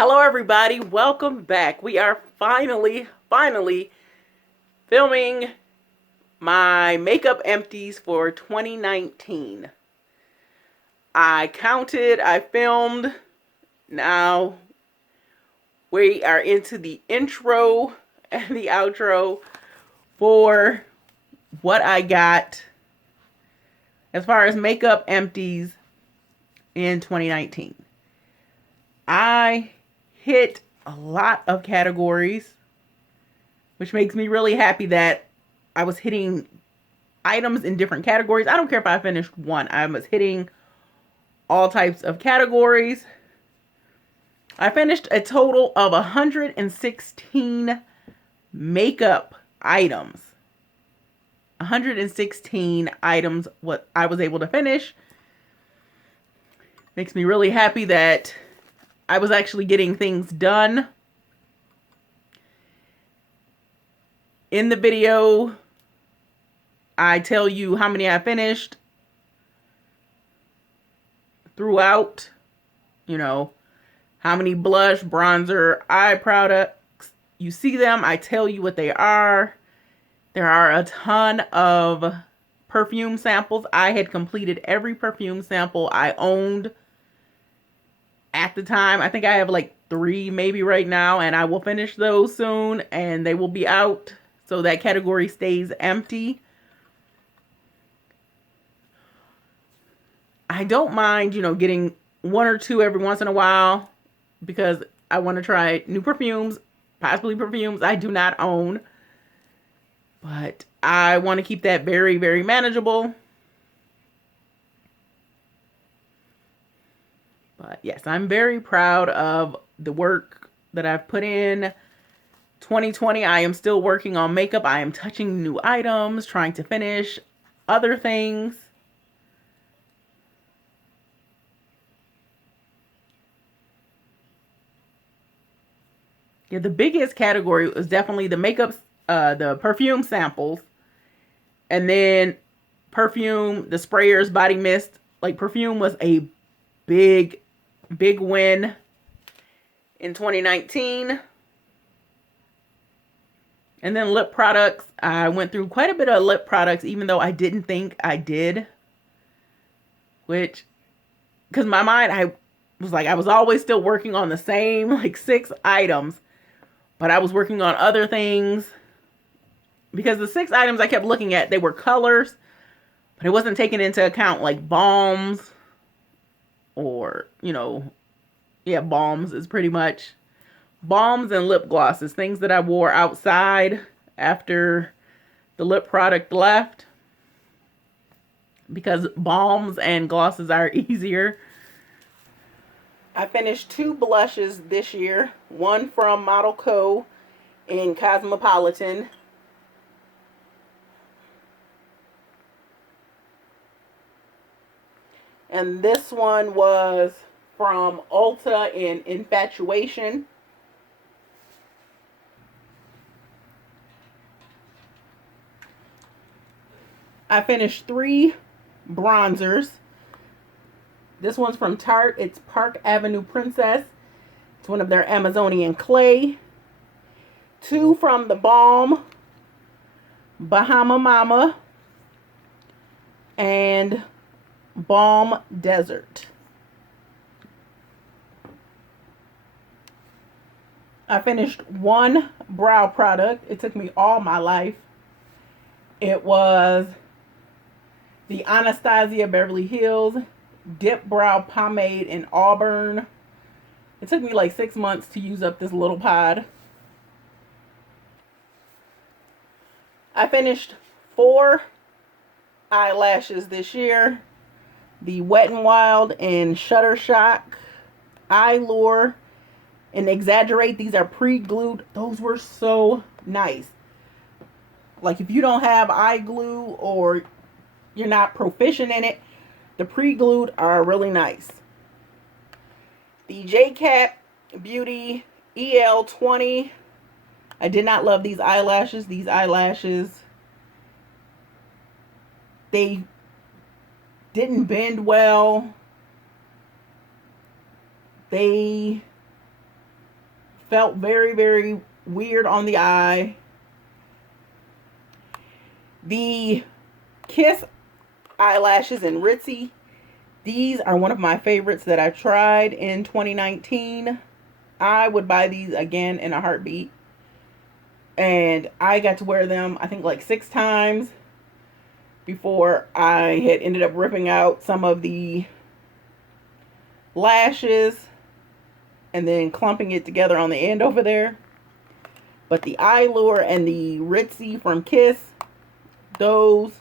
Hello everybody, welcome back. We are finally filming my makeup empties for 2019. I counted, I filmed. Now we are into the intro and the outro for what I got as far as makeup empties in 2019. I hit a lot of categories, which makes me really happy that I was hitting items in different categories. I don't care if I finished one. I was hitting all types of categories. I finished a total of 116 makeup items. 116 items what I was able to finish. Makes me really happy that I was actually getting things done. In the video, I tell you how many I finished throughout, how many blush, bronzer, eye products. You see them, I tell you what they are. There are a ton of perfume samples. I had completed every perfume sample I owned at the time. I think I have like 3 maybe right now, and I will finish those soon and they will be out so that category stays empty. I don't mind, getting 1 or 2 every once in a while because I want to try new perfumes, possibly perfumes I do not own. But I want to keep that very, very manageable. But yes, I'm very proud of the work that I've put in. 2020, I am still working on makeup. I am touching new items, trying to finish other things. Yeah, the biggest category was definitely the makeup, the perfume samples. And then perfume, the sprayers, body mist. Like perfume was a big win in 2019. And then lip products. I went through quite a bit of lip products, even though I didn't think I did. Which, because my mind, I was always still working on the same, like 6 items. But I was working on other things. Because the 6 items I kept looking at, they were colors. But it wasn't taking into account like balms. Or, balms is pretty much balms and lip glosses, things that I wore outside after the lip product left, because balms and glosses are easier. I finished 2 blushes this year, one from Model Co. in Cosmopolitan. And this one was from Ulta in Infatuation. I finished 3 bronzers. This one's from Tarte. It's Park Avenue Princess. It's one of their Amazonian clay. 2 from the Balm, Bahama Mama, and Balm Desert. I finished 1 brow product. It took me all my life. It was the Anastasia Beverly Hills Dip Brow Pomade in Auburn. It took me like 6 months to use up this little pod. I finished 4 eyelashes this year. The Wet n Wild and Shuttershock, Eyelure, and Exaggerate. These are pre-glued. Those were so nice. Like if you don't have eye glue or you're not proficient in it, the pre-glued are really nice. The J-Cat Beauty EL20. I did not love these eyelashes. These eyelashes, they didn't bend well. They felt very, very weird on the eye. The Kiss eyelashes in Ritzy. These are one of my favorites that I tried in 2019. I would buy these again in a heartbeat. And I got to wear them, I think, like 6 times before I had ended up ripping out some of the lashes and then clumping it together on the end over there. But the Eyelure and the Ritzy from Kiss, those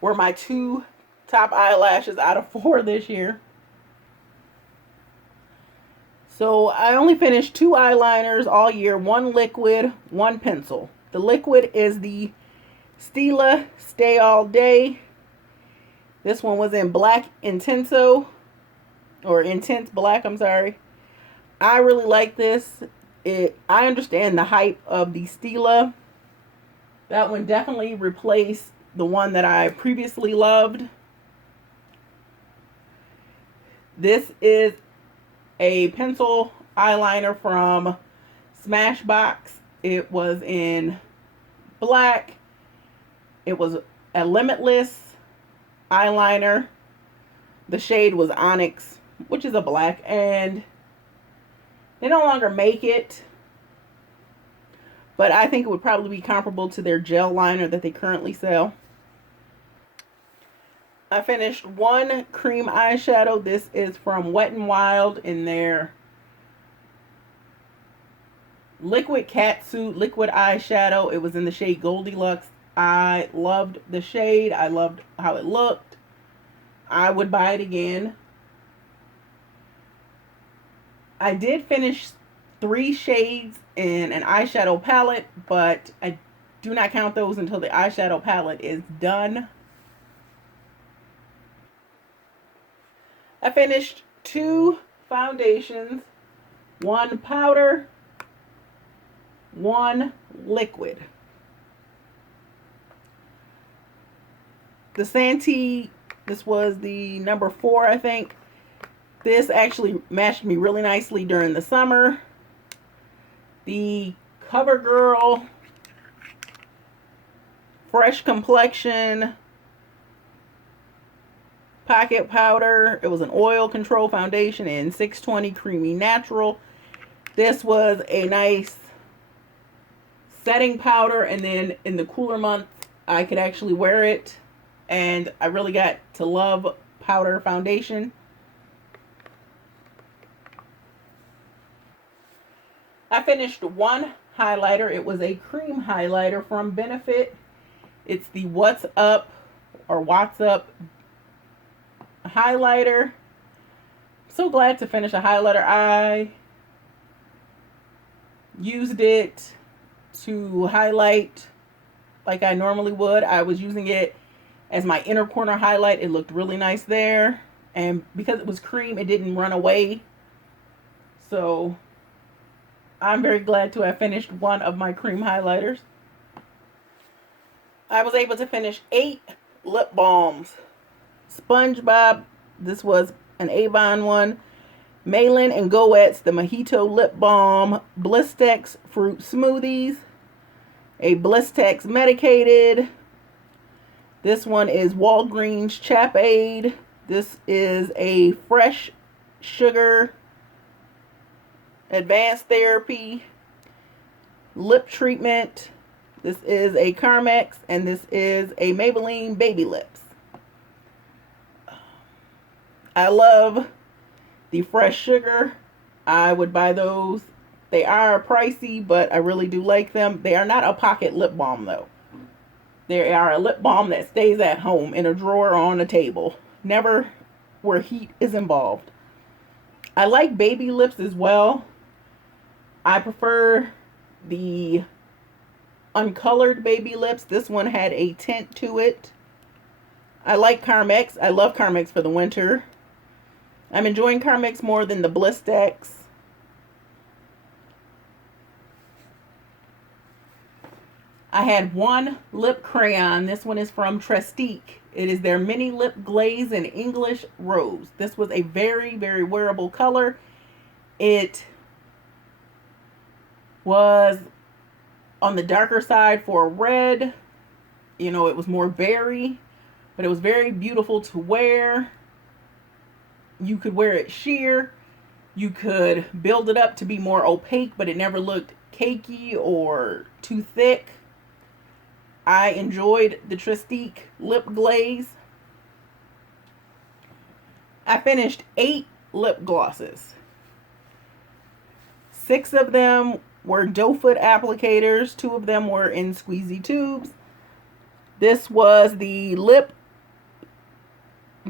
were my 2 top eyelashes out of 4 this year. So I only finished 2 eyeliners all year, 1 liquid, 1 pencil. The liquid is the Stila Stay All Day. This one was in Black Intenso, or Intense Black, I'm sorry. I really like this. I understand the hype of the Stila. That one definitely replaced the one that I previously loved. This is a pencil eyeliner from Smashbox. It was in black. It was a Limitless eyeliner. The shade was Onyx, which is a black, and they no longer make it, but I think it would probably be comparable to their gel liner that they currently sell. I finished 1 cream eyeshadow. This is from Wet n Wild in their Liquid Catsuit Liquid Eyeshadow. It was in the shade Goldilocks. I loved the shade. I loved how it looked. I would buy it again. I did finish 3 shades in an eyeshadow palette, but I do not count those until the eyeshadow palette is done. I finished 2 foundations, 1 powder, 1 liquid. The Santee, this was the number 4, I think. This actually matched me really nicely during the summer. The CoverGirl Fresh Complexion Pocket Powder. It was an oil control foundation in 620 Creamy Natural. This was a nice setting powder, and then in the cooler months I could actually wear it, and I really got to love powder foundation. I finished 1 highlighter. It was a cream highlighter from Benefit. It's the What's Up highlighter. I'm so glad to finish a highlighter. I used it to highlight like I normally would. I was using it as my inner corner highlight. It looked really nice there, and because it was cream, it didn't run away. So I'm very glad to have finished 1 of my cream highlighters. I was able to finish 8 lip balms. SpongeBob, this was an Avon one. Malin and Goetz, the Mojito Lip Balm. Blistex Fruit Smoothies. A Blistex Medicated. This one is Walgreens Chap Aid. This is a Fresh Sugar Advanced Therapy Lip Treatment. This is a Carmex, and this is a Maybelline Baby Lips. I love the Fresh Sugar. I would buy those. They are pricey, but I really do like them. They are not a pocket lip balm, though. They are a lip balm that stays at home in a drawer or on a table. Never where heat is involved. I like baby lips as well. I prefer the uncolored baby lips. This one had a tint to it. I like Carmex. I love Carmex for the winter. I'm enjoying Carmex more than the Blistex. I had 1 lip crayon. This one is from Trestique. It is their mini lip glaze in English Rose. This was a very, very wearable color. It was on the darker side for red. You know, it was more berry, but it was very beautiful to wear. You could wear it sheer. You could build it up to be more opaque, but it never looked cakey or too thick. I enjoyed the Tristique lip glaze. I finished 8 lip glosses. 6 of them were doe foot applicators. 2 of them were in squeezy tubes. This was the Lip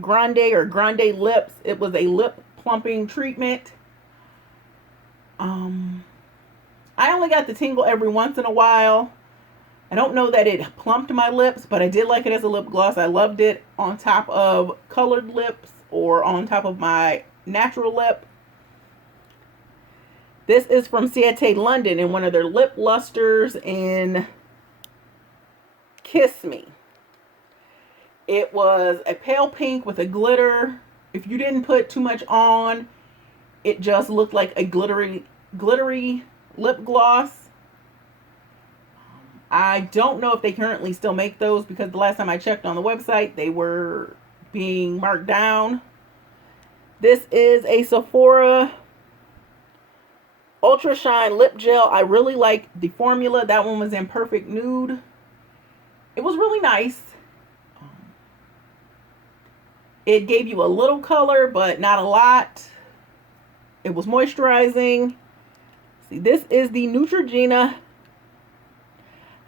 Grande or Grande Lips. It was a lip plumping treatment. I only got the tingle every once in a while. I don't know that it plumped my lips, but I did like it as a lip gloss. I loved it on top of colored lips or on top of my natural lip. This is from Ciete London in one of their lip lusters in Kiss Me. It was a pale pink with a glitter. If you didn't put too much on, it just looked like a glittery lip gloss. I don't know if they currently still make those because the last time I checked on the website, they were being marked down. This is a Sephora Ultra Shine Lip Gel. I really like the formula. That one was in Perfect Nude. It was really nice. It gave you a little color, but not a lot. It was moisturizing. See, this is the Neutrogena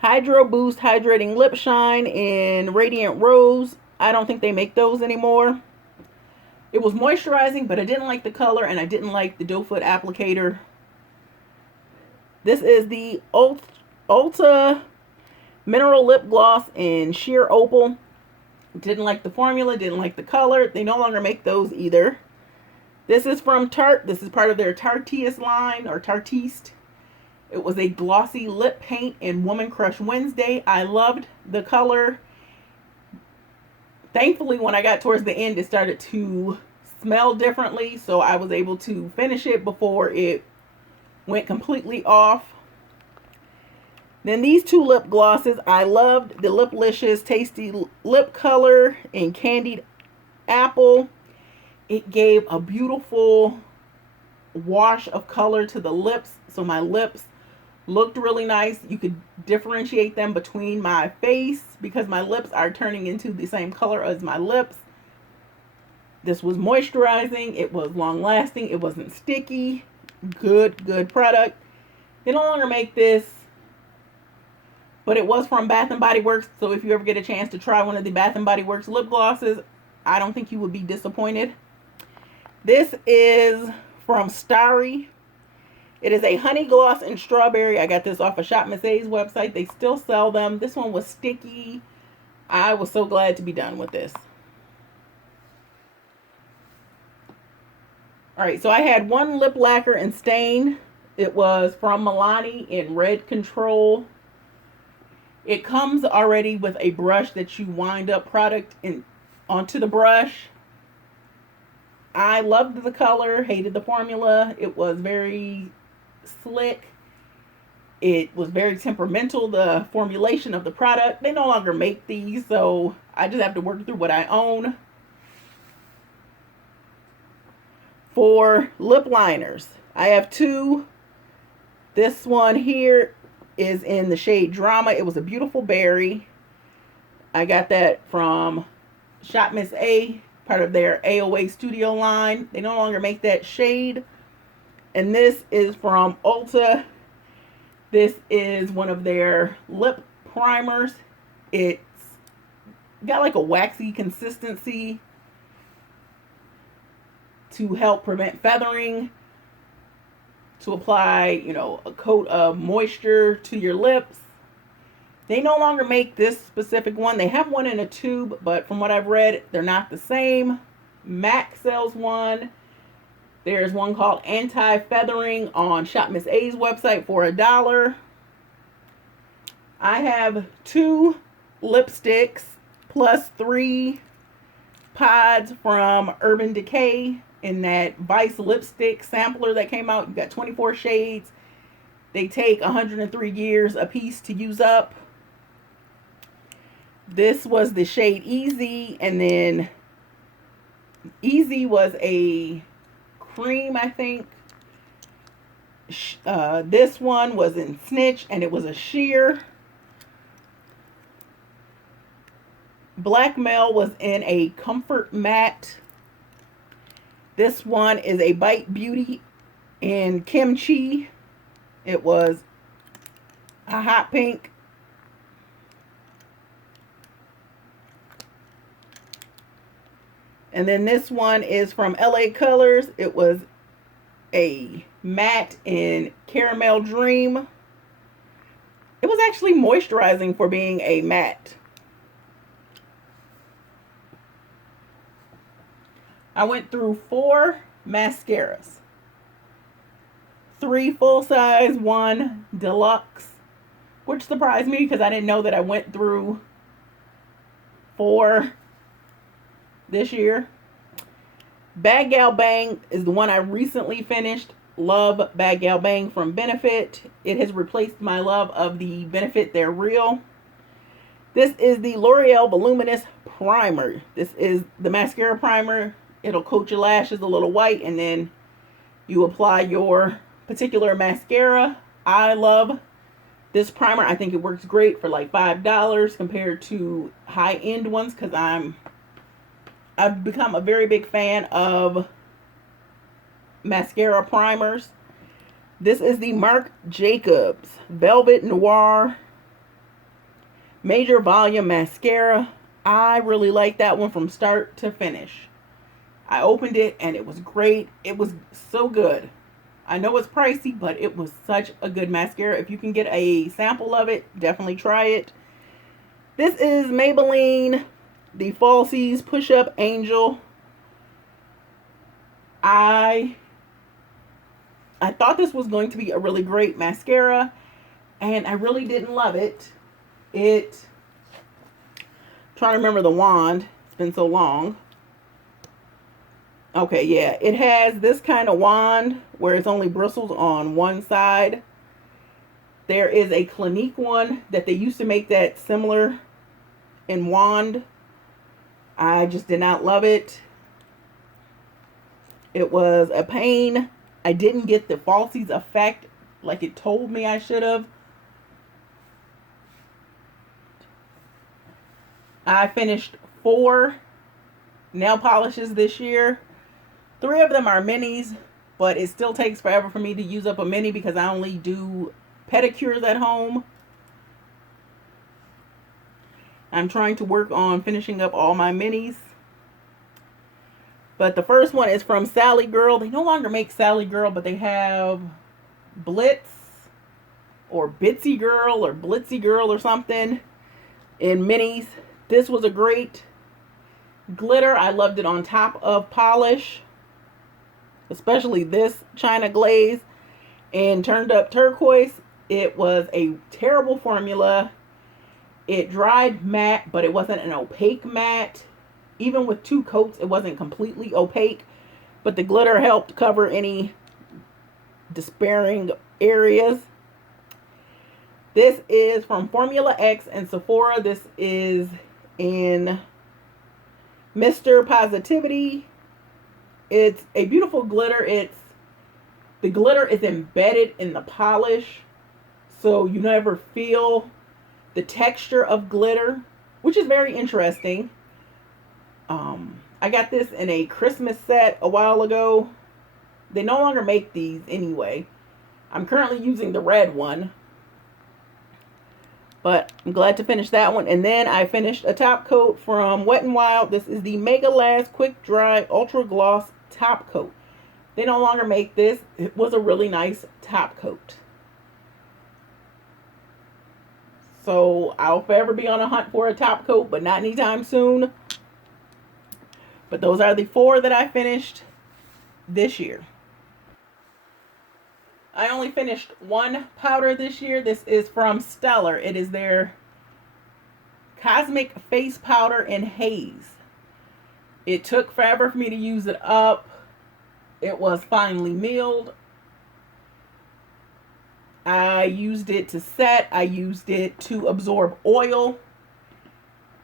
Hydro Boost Hydrating Lip Shine in Radiant Rose. I don't think they make those anymore. It was moisturizing, but I didn't like the color, and I didn't like the doe foot applicator. This is the Ulta Mineral Lip Gloss in Sheer Opal. Didn't like the formula, didn't like the color. They no longer make those either. This is from Tarte. This is part of their Tarteist line, or Tartiste. It was a glossy lip paint in Woman Crush Wednesday. I loved the color. Thankfully, when I got towards the end, it started to smell differently, so I was able to finish it before it went completely off. Then these 2 lip glosses, I loved the Liplicious Tasty Lip Color in Candied Apple. It gave a beautiful wash of color to the lips, so my lips looked really nice. You could differentiate them between my face because my lips are turning into the same color as my lips. This was moisturizing. It was long lasting. It wasn't sticky. Good product. They no longer make this, but it was from Bath & Body Works, so if you ever get a chance to try one of the Bath & Body Works lip glosses, I don't think you would be disappointed. This is from Starry. It is a honey gloss in strawberry. I got this off of Shop Miss A's website. They still sell them. This one was sticky. I was so glad to be done with this. Alright, so I had one lip lacquer and stain. It was from Milani in Red Control. It comes already with a brush that you wind up product onto the brush. I loved the color, hated the formula. It was very slick. It was very temperamental, the formulation of the product. They no longer make these, so I just have to work through what I own. For lip liners, I have 2. This one here is in the shade Drama. It was a beautiful berry. I got that from Shop Miss A, part of their AOA Studio line. They no longer make that shade. And this is from Ulta. This is one of their lip primers. It's got like a waxy consistency to help prevent feathering, to apply, you know, a coat of moisture to your lips. They no longer make this specific one. They have one in a tube, but from what I've read, they're not the same. MAC sells one. There's one called Anti-Feathering on Shop Miss A's website for $1. I have 2 lipsticks plus 3 pods from Urban Decay in that Vice lipstick sampler that came out. You got 24 shades. They take 103 years a piece to use up. This was the shade Easy, and then Easy was a cream, I think. This one was in Snitch, and it was a sheer. Blackmail was in a Comfort Matte. This one is a Bite Beauty in Kimchi. It was a hot pink. And then this one is from LA Colors. It was a matte in Caramel Dream. It was actually moisturizing for being a matte. I went through 4 mascaras. 3 full size, 1 deluxe. Which surprised me because I didn't know that I went through 4 this year. Bad Gal Bang is the one I recently finished. Love Bad Gal Bang from Benefit. It has replaced my love of the Benefit They're Real. This is the L'Oreal Voluminous Primer. This is the mascara primer. It'll coat your lashes a little white, and then you apply your particular mascara. I love this primer. I think it works great for like $5 compared to high-end ones, because I've become a very big fan of mascara primers. This is the Marc Jacobs Velvet Noir Major Volume Mascara. I really like that one from start to finish. I opened it and it was great. It was so good. I know it's pricey, but it was such a good mascara. If you can get a sample of it, definitely try it. This is Maybelline, the Falsies Push Up Angel. I thought this was going to be a really great mascara, and I really didn't love it. Trying to remember the wand. It's been so long. Okay, yeah, it has this kind of wand where it's only bristles on one side. There is a Clinique one that they used to make that similar in wand. I just did not love it. It was a pain. I didn't get the Falsies effect like it told me I should have. I finished 4 nail polishes this year. 3 of them are minis, but it still takes forever for me to use up a mini because I only do pedicures at home. I'm trying to work on finishing up all my minis. But the first one is from Sally Girl. They no longer make Sally Girl, but they have Blitz or Bitsy Girl or Blitzy Girl or something in minis. This was a great glitter. I loved it on top of polish, especially this China Glaze and Turned Up Turquoise. It was a terrible formula. It dried matte, but it wasn't an opaque matte. Even with 2 coats, it wasn't completely opaque, but the glitter helped cover any despairing areas. This is from Formula X and Sephora. This is in Mr. Positivity. It's a beautiful glitter. The glitter is embedded in the polish, so you never feel the texture of glitter, which is very interesting. I got this in a Christmas set a while ago. They no longer make these anyway. I'm currently using the red one, but I'm glad to finish that one. And then I finished a top coat from Wet n Wild. This is the Mega Last Quick Dry Ultra Gloss top coat. They no longer make this. It was a really nice top coat. So I'll forever be on a hunt for a top coat, but not anytime soon. But those are the 4 that I finished this year. I only finished 1 powder this year. This is from Stellar. It is their Cosmic Face Powder in Haze. It took forever for me to use it up. It was finally milled. I used it to set. I used it to absorb oil.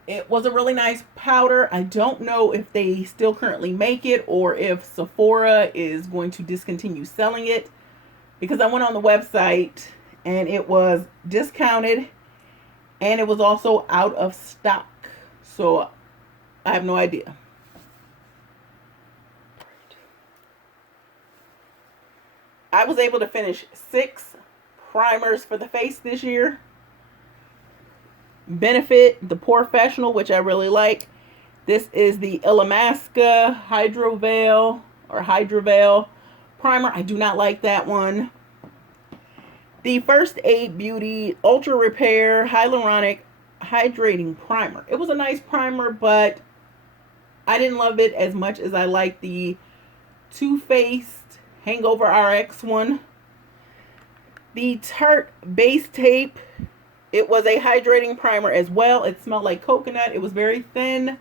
It was a really nice powder. I don't know if they still currently make it or if Sephora is going to discontinue selling it, because I went on the website and it was discounted and it was also out of stock. So I have no idea. I was able to finish 6 primers for the face this year. Benefit, the Professional, which I really like. This is the Illamasqua Hydroveil primer. I do not like that one. The First Aid Beauty Ultra Repair Hyaluronic Hydrating Primer. It was a nice primer, but I didn't love it as much as I liked the Too Faced Hangover RX one. The Tarte Base Tape. It was a hydrating primer as well. It smelled like coconut. It was very thin.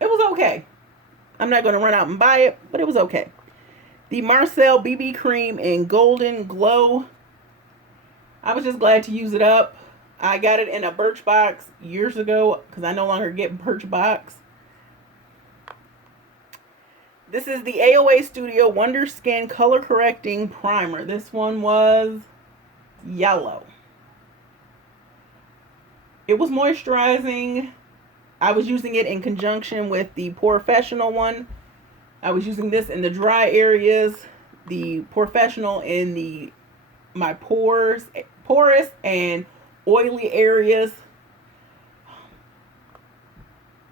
It was okay. I'm not going to run out and buy it, but it was okay. The Marcel BB Cream in Golden Glow. I was just glad to use it up. I got it in a Birchbox years ago because I no longer get Birchbox. This is the AOA Studio Wonder Skin Color Correcting Primer. This one was yellow. It was moisturizing. I was using it in conjunction with the Professional one. I was using this in the dry areas, the Professional in my porous and oily areas.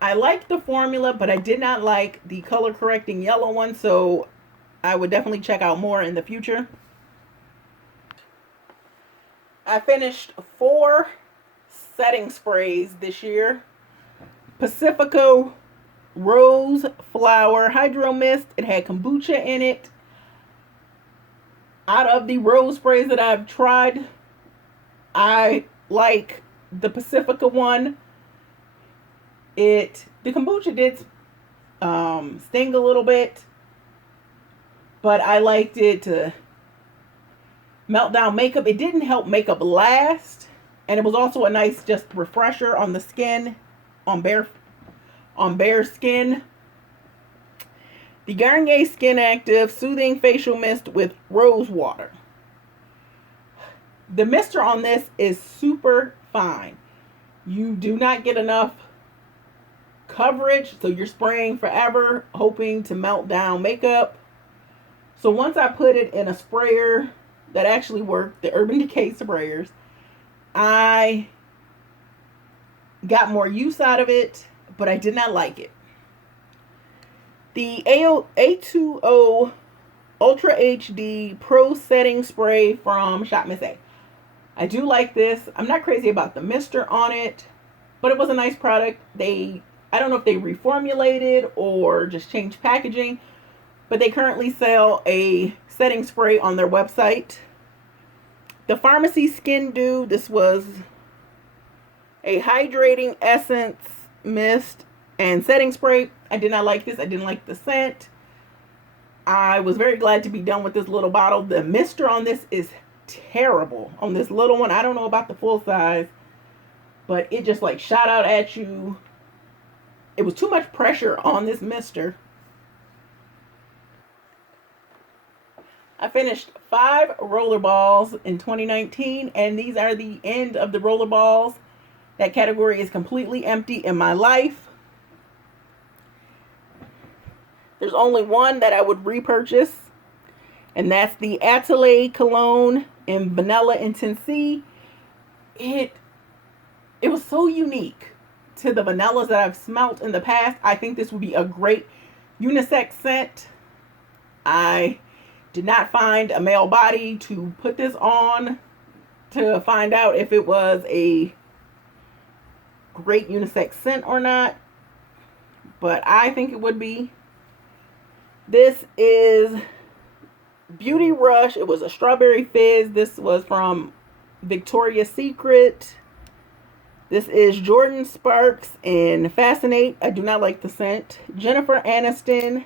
I liked the formula, but I did not like the color correcting yellow one, so I would definitely check out more in the future. I finished 4 setting sprays this year. Pacifico Rose Flower Hydro Mist. It had kombucha in it. Out of the rose sprays that I've tried, I like the Pacifica one. The kombucha did sting a little bit, but I liked it to melt down makeup. It didn't help makeup last, and it was also a nice just refresher on the skin, on bare skin. The Garnier Skin Active Soothing Facial Mist with Rose Water. The mister on this is super fine. You do not get enough coverage, so you're spraying forever, hoping to melt down makeup. So once I put it in a sprayer that actually worked, the Urban Decay sprayers, I got more use out of it, but I did not like it. The A2O Ultra HD Pro Setting Spray from Shop Miss A. I do like this. I'm not crazy about the mister on it, but it was a nice product. I don't know if they reformulated or just changed packaging, but they currently sell a setting spray on their website. The Pharmacy Skin Dew. This was a hydrating essence mist and setting spray. I did not like this. I didn't like the scent. I was very glad to be done with this little bottle. The mister on this is terrible. On this little one, I don't know about the full size, but it just like shot out at you. It was too much pressure on this mister. I finished 5 Rollerballs in 2019, and these are the end of the Rollerballs. That category is completely empty in my life. There's only one that I would repurchase, and that's the Atelier Cologne in Vanilla Intense. It was so unique to the vanillas that I've smelt in the past. I think this would be a great unisex scent. I did not find a male body to put this on to find out if it was a great unisex scent or not, but I think it would be. This is Beauty Rush. It was a strawberry fizz. This was from Victoria's Secret. This is Jordan Sparks in Fascinate. I do not like the scent. Jennifer Aniston.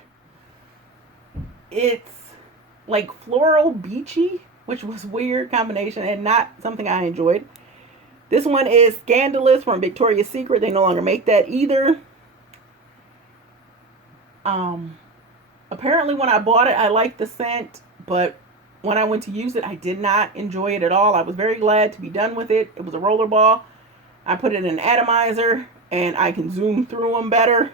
It's like floral beachy. which was weird combination and not something I enjoyed. This one is Scandalous from Victoria's Secret. They no longer make that either. Apparently when I bought it, I liked the scent, but when I went to use it, I did not enjoy it at all. I was very glad to be done with it. It was a rollerball. I put it in an atomizer, and I can zoom through them better.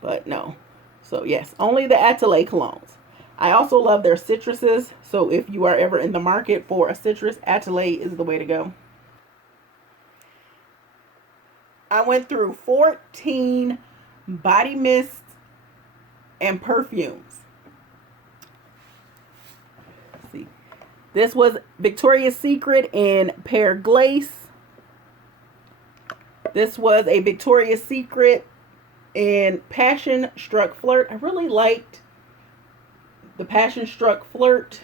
But no. So yes, only the Atelier colognes. I also love their citruses, so if you are ever in the market for a citrus, Atelier is the way to go. I went through 14 body mists and perfumes. Let's see. This was Victoria's Secret in Pear Glace. This was a Victoria's Secret in Passion Struck Flirt. I really liked the Passion Struck Flirt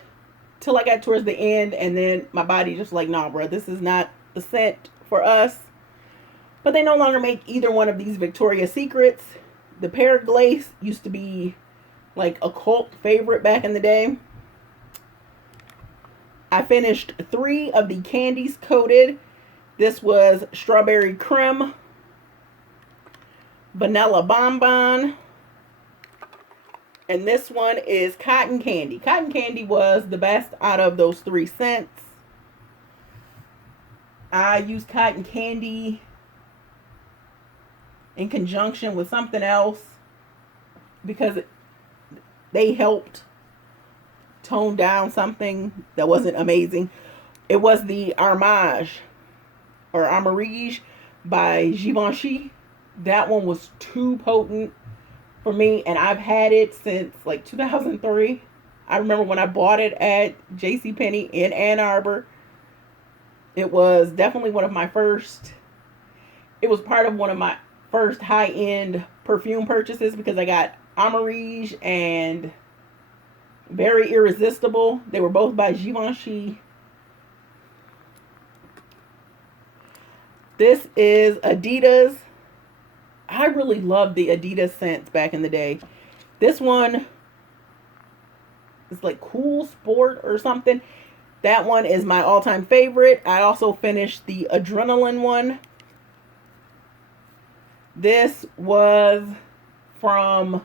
till I got towards the end, and then my body just like, nah, bro, this is not the scent for us. But they no longer make either one of these Victoria's Secrets. The Pear Glace used to be like a cult favorite back in the day. I finished 3 of the Candies Coated. This was Strawberry Creme, Vanilla Bonbon, and this one is Cotton Candy. Cotton Candy was the best out of those 3 scents. I used Cotton Candy in conjunction with something else because they helped tone down something that wasn't amazing. It was the Armage or Armorige by Givenchy. That one was too potent for me, and I've had it since like 2003. I remember when I bought it at JCPenney in Ann Arbor. It was definitely one of my first, it was part of one of my first high-end perfume purchases because I got Armorige and Very Irresistible. They were both by Givenchy. This is Adidas. I really loved the Adidas scents back in the day. This one is like Cool Sport or something. That one is my all-time favorite. I also finished the Adrenaline one. This was from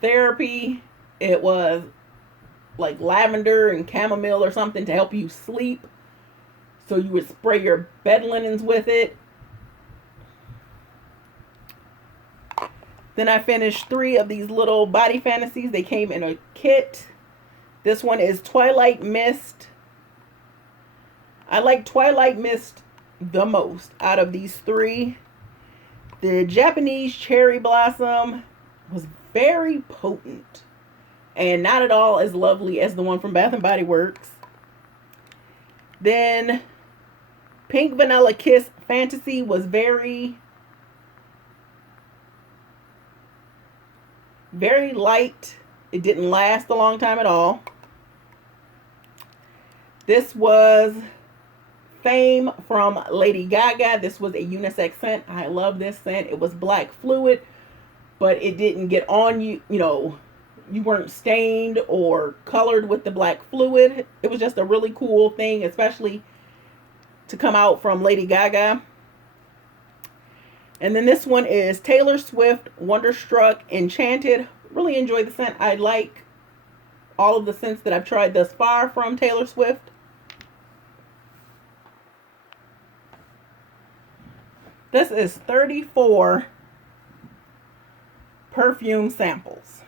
Therapy. It was like lavender and chamomile or something to help you sleep. So you would spray your bed linens with it. Then I finished 3 of these little body fantasies. They came in a kit. This one is Twilight Mist. I like Twilight Mist the most out of these 3. The Japanese Cherry Blossom was very potent and not at all as lovely as the one from Bath & Body Works. Then Pink Vanilla Kiss Fantasy was very light. It didn't last a long time at all. This was Fame from Lady Gaga. This was a unisex scent. I love this scent. It was black fluid, but it didn't get on you. You know, you weren't stained or colored with the black fluid. It was just a really cool thing, especially to come out from Lady Gaga. And then this one is Taylor Swift Wonderstruck Enchanted. Really enjoy the scent. I like all of the scents that I've tried thus far from Taylor Swift. This is 34 Perfume Samples.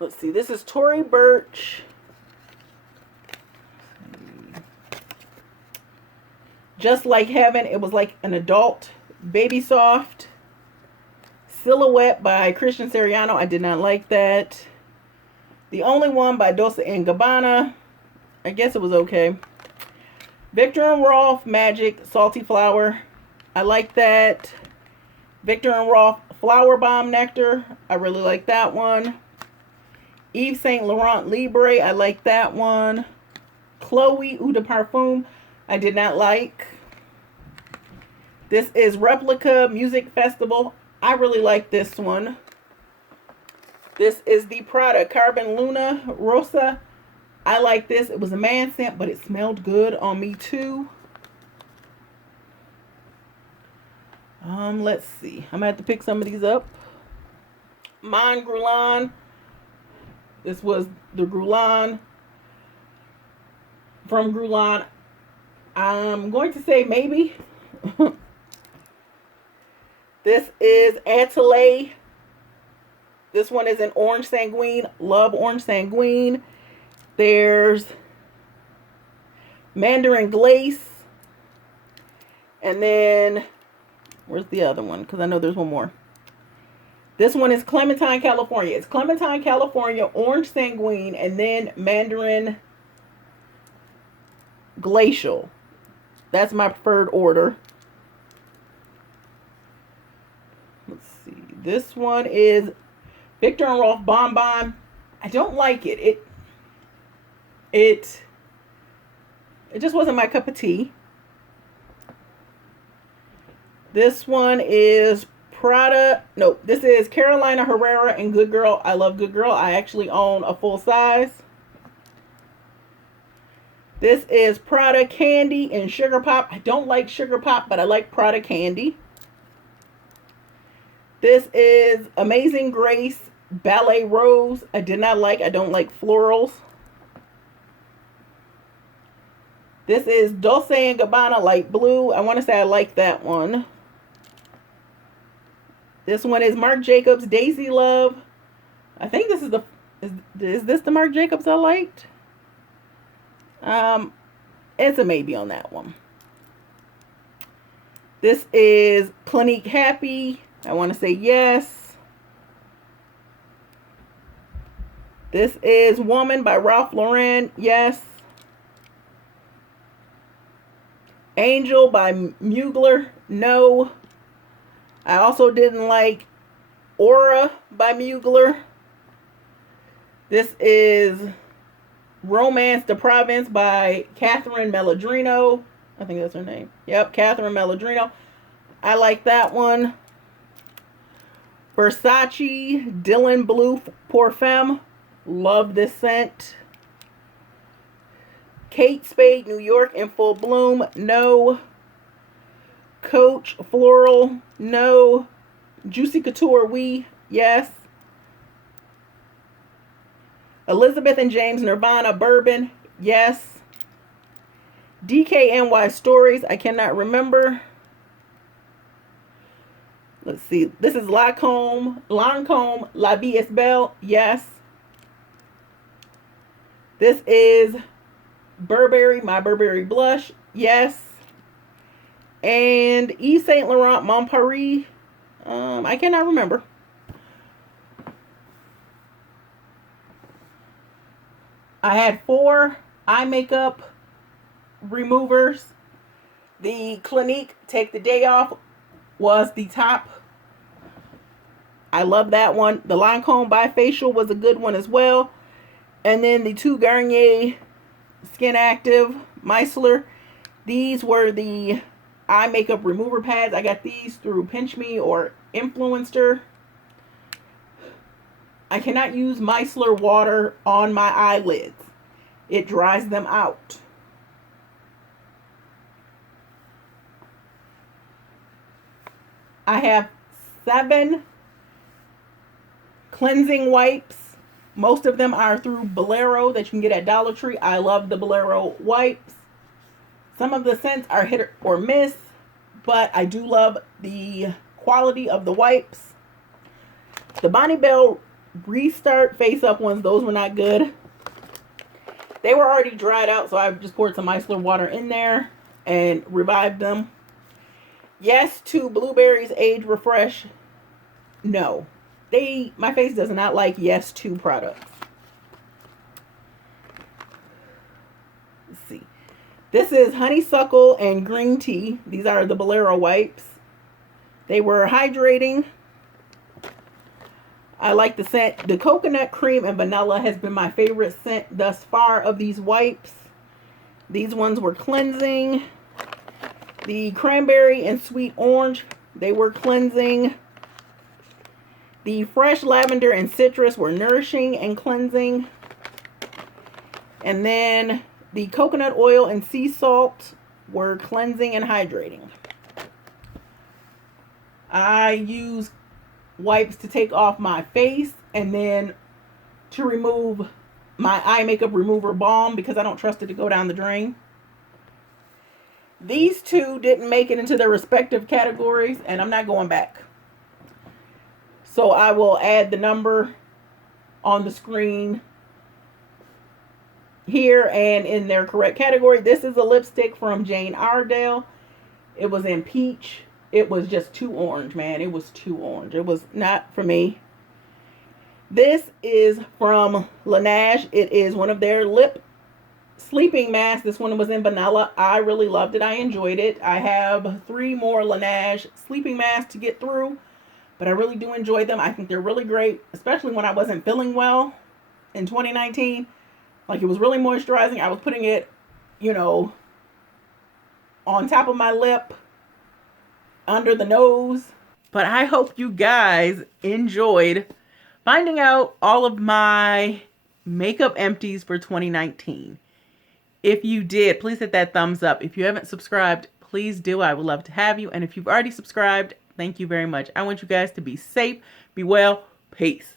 Let's see. This is Tory Burch. Just Like Heaven. It was like an adult baby soft. Silhouette by Christian Siriano. I did not like that. The Only One by Dolce & Gabbana. I guess it was okay. Viktor & Rolf Magic Salty Flower. I like that. Viktor & Rolf Flower Bomb Nectar. I really like that one. Yves Saint Laurent Libre. I like that one. Chloe Eau de Parfum. I did not like. This is Replica Music Festival. I really like this one. This is the Prada Carbon Luna Rosa. I like this. It was a man scent, but it smelled good on me too. Let's see. I'm gonna have to pick some of these up. Mon Guerlain. This was the Guerlain from Guerlain. I'm going to say maybe. This is Atelier. This one is an Orange Sanguine. Love Orange Sanguine. There's Mandarin Glace. And then, where's the other one? Because I know there's one more. This one is Clementine, California. It's Clementine, California, Orange Sanguine, and then Mandarin Glacial. That's my preferred order. Let's see. This one is Victor and Rolf Bonbon. I don't like it. It just wasn't my cup of tea. This one is Prada. No, this is Carolina Herrera and Good Girl. I love Good Girl. I actually own a full size. This is Prada Candy and Sugar Pop. I don't like Sugar Pop, but I like Prada Candy. This is Amazing Grace Ballet Rose. I don't like florals. This is Dolce & Gabbana Light Blue. I want to say I like that one. This one is Marc Jacobs Daisy Love. I think this is is this the Marc Jacobs I liked? It's a maybe on that one. This is Clinique Happy. I want to say yes. This is Woman by Ralph Lauren. Yes. Angel by Mugler. No. I also didn't like Aura by Mugler. This is Romance de Provence by Catherine Melodrino. I think that's her name. Yep, Catherine Melodrino. I like that one. Versace Dylan Blue Pour Femme. Love this scent. Kate Spade New York in Full Bloom. No. Coach Floral. No. Juicy Couture Oui. Yes. Elizabeth and James Nirvana Bourbon. Yes. DKNY Stories. I cannot remember. Let's see. This is Lancôme La Vie Est Belle. Yes. This is Burberry, My Burberry Blush. Yes. And Yves Saint Laurent Mon Paris. I cannot remember. I had 4 eye makeup removers. The Clinique Take the Day Off was the top. I love that one. The Lancôme Bifacial was a good one as well. And then the 2 Garnier Skin Active Micellar. These were the eye makeup remover pads. I got these through Pinch Me or Influencer. I cannot use micellar water on my eyelids. It dries them out. I have 7 cleansing wipes. Most of them are through Bolero that you can get at Dollar Tree. I love the Bolero wipes. Some of the scents are hit or miss, but I do love the quality of the wipes. The Bonnie Bell Restart Face Up ones, those were not good. They were already dried out, so I just poured some micellar water in there and revived them. Yes to Blueberries Age Refresh. No. My face does not like Yes to products. Let's see. This is Honeysuckle and Green Tea. These are the Bolero wipes. They were hydrating. I like the scent. The coconut cream and vanilla has been my favorite scent thus far of these wipes. These ones were cleansing. The cranberry and sweet orange, they were cleansing. The fresh lavender and citrus were nourishing and cleansing. And then the coconut oil and sea salt were cleansing and hydrating. I use wipes to take off my face and then to remove my eye makeup remover balm because I don't trust it to go down the drain. These two didn't make it into their respective categories, and I'm not going back. So I will add the number on the screen here and in their correct category. This is a lipstick from Jane Iredale. It was in peach. It was just too orange, man. It was too orange. It was not for me. This is from Laneige. It is one of their lip sleeping masks. This one was in vanilla. I really loved it. I enjoyed it. I have 3 more Laneige sleeping masks to get through, but I really do enjoy them. I think they're really great, especially when I wasn't feeling well in 2019. Like, it was really moisturizing. I was putting it, you know, on top of my lip, under the nose. But I hope you guys enjoyed finding out all of my makeup empties for 2019. If you did, please hit that thumbs up. If you haven't subscribed, please do. I would love to have you. And if you've already subscribed, thank you very much. I want you guys to be safe, be well, peace.